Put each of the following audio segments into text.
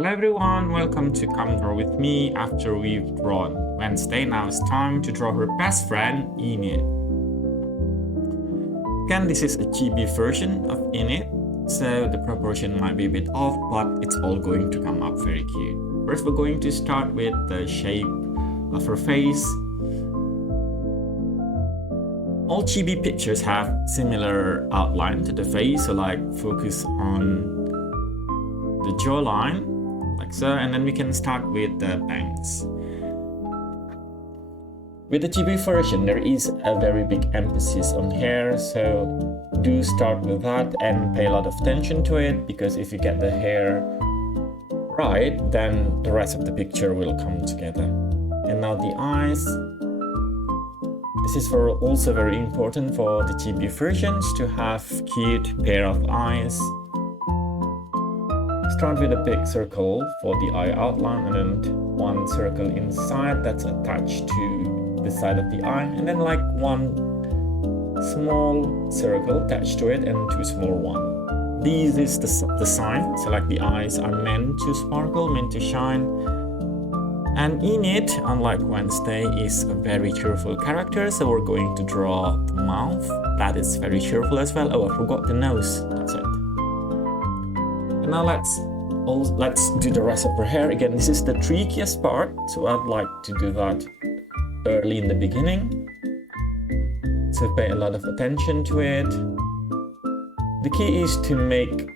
Hello everyone, welcome to Come Draw With Me. After we've drawn Wednesday, now it's time to draw her best friend, Enid. Again, this is a chibi version of Enid, so the proportion might be a bit off, but it's all going to come up very cute. First, we're going to start with the shape of her face. All chibi pictures have similar outline to the face, so like focus on the jawline, like so, and then we can start with the bangs. With the chibi version, there is a very big emphasis on hair, so do start with that and pay a lot of attention to it, because if you get the hair right, then the rest of the picture will come together. And now the eyes. This is also very important for the chibi versions to have cute pair of eyes. Start with a big circle for the eye outline, and then one circle inside that's attached to the side of the eye, and then like one small circle attached to it and two small ones. This is the sign, so like the eyes are meant to sparkle, meant to shine. And Enid, unlike Wednesday, is a very cheerful character, so we're going to draw the mouth. That is very cheerful as well. Oh, I forgot the nose. That's it. And now let's do the rest of her hair. Again, this is the trickiest part, so I'd like to do that early in the beginning. So pay a lot of attention to it. The key is to make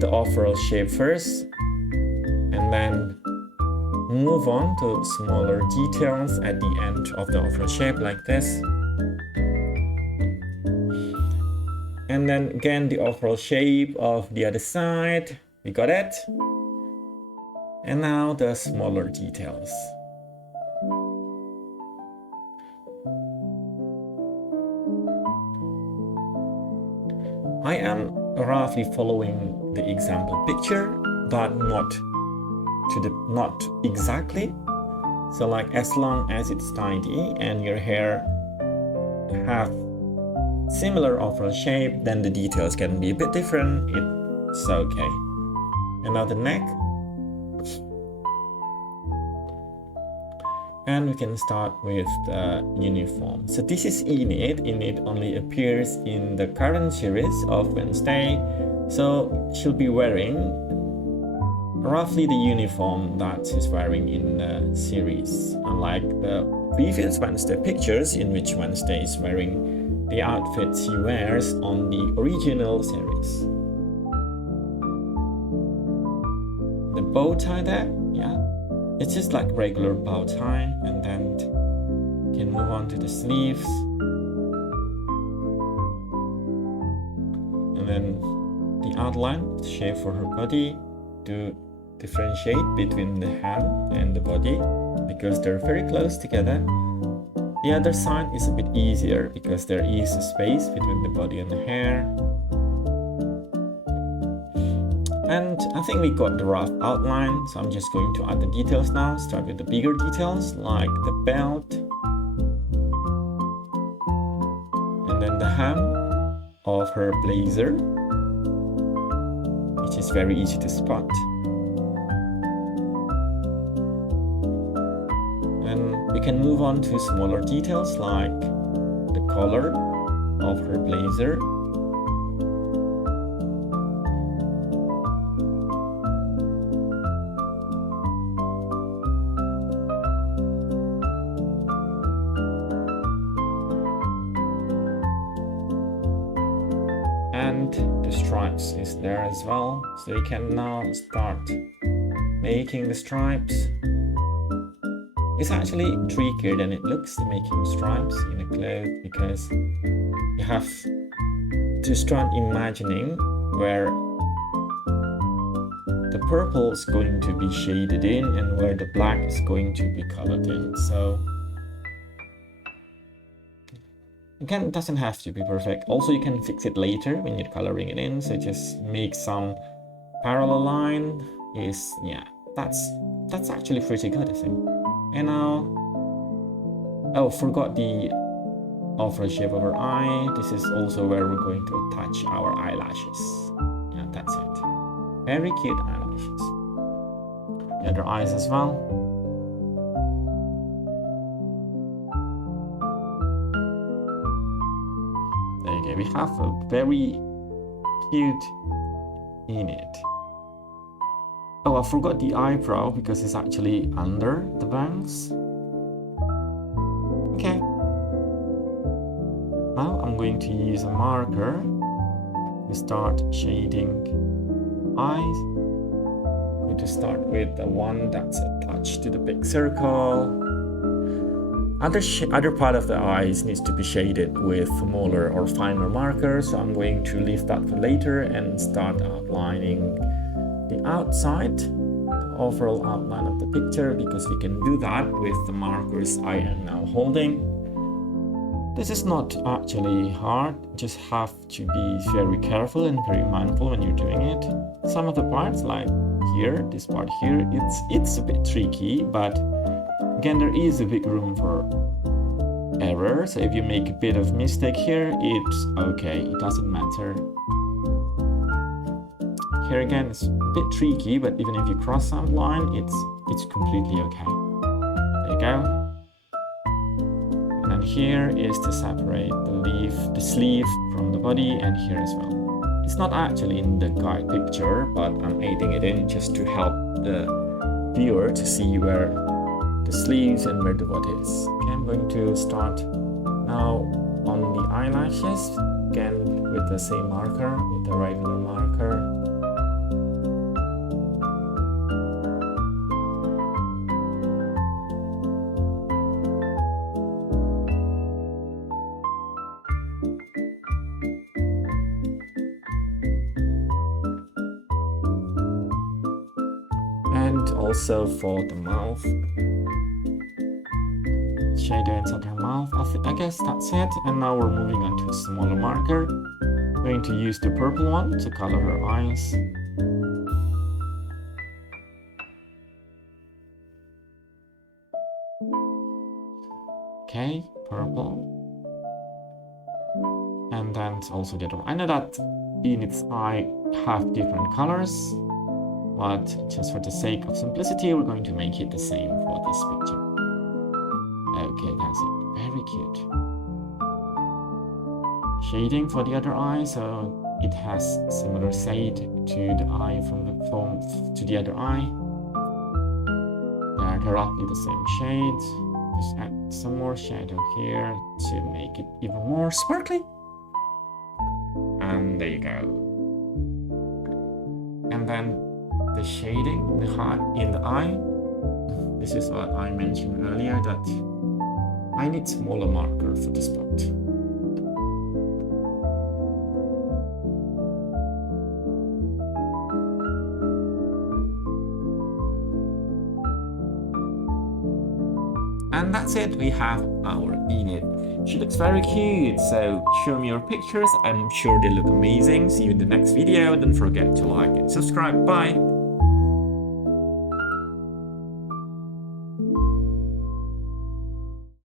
the overall shape first, and then move on to smaller details at the end of the overall shape, like this. And then again, the overall shape of the other side. We got it. And now the smaller details. I am roughly following the example picture, but not exactly. So like as long as it's tidy and your hair have similar overall shape, then the details can be a bit different. It's okay. And now the neck. And we can start with the uniform. So this is Enid. Enid only appears in the current series of Wednesday. So she'll be wearing roughly the uniform that she's wearing in the series, unlike the previous Wednesday pictures in which Wednesday is wearing the outfit she wears on the original series. The bow tie there, yeah, it's just like regular bow tie, and then you can move on to the sleeves, and then the outline, the shape for her body, to differentiate between the hand and the body because they're very close together. The other side is a bit easier because there is a space between the body and the hair. And I think we got the rough outline, so I'm just going to add the details now. Start with the bigger details like the belt, and then the hem of her blazer, which is very easy to spot. And we can move on to smaller details like the color of her blazer, and the stripes is there as well, so you can now start making the stripes. It's actually trickier than it looks to making stripes in a cloth, because you have to start imagining where the purple is going to be shaded in and where the black is going to be colored in. So again, it doesn't have to be perfect. Also, you can fix it later when you're coloring it in. So just make some parallel line. That's actually pretty good, I think. And now, oh, forgot the overall shape of her eye. This is also where we're going to attach our eyelashes. Yeah, that's it. Very cute eyelashes. the other eyes as well. There you go, we have a very cute Enid. Oh, I forgot the eyebrow because it's actually under the bangs. Okay. Now I'm going to use a marker to start shading eyes. I'm going to start with the one that's attached to the big circle. Other part of the eyes needs to be shaded with smaller or finer markers, so I'm going to leave that for later and start outlining the outside, the overall outline of the picture, because we can do that with the markers I am now holding. This is not actually hard, just have to be very careful and very mindful when you're doing it. Some of the parts, like here, this part here, it's a bit tricky, but again, there is a big room for error, so if you make a bit of mistake here, it's okay, it doesn't matter. Here again, it's a bit tricky, but even if you cross some line, it's completely okay. There you go. And then here is to separate the sleeve from the body, and here as well. It's not actually in the guide picture, but I'm adding it in just to help the viewer to see where the sleeves and where the body is. Okay, I'm going to start now on the eyelashes, again with the same marker, with the regular marker. And also for the mouth, shadow inside her mouth. I guess that's it. And now we're moving on to a smaller marker. I'm going to use the purple one to color her eyes. Okay, purple. And then also the other one. I know that Enid's eye have different colors, but just for the sake of simplicity, we're going to make it the same for this picture. Okay, that's it. Very cute. Shading for the other eye, so it has similar shade to the eye from to the other eye. They're roughly the same shade. Just add some more shadow here to make it even more sparkly. And there you go. And then the shading in the eye. This is what I mentioned earlier, that I need smaller marker for this part. And that's it, we have our Enid. She looks very cute, so show me your pictures. I'm sure they look amazing. See you in the next video. Don't forget to like and subscribe. Bye!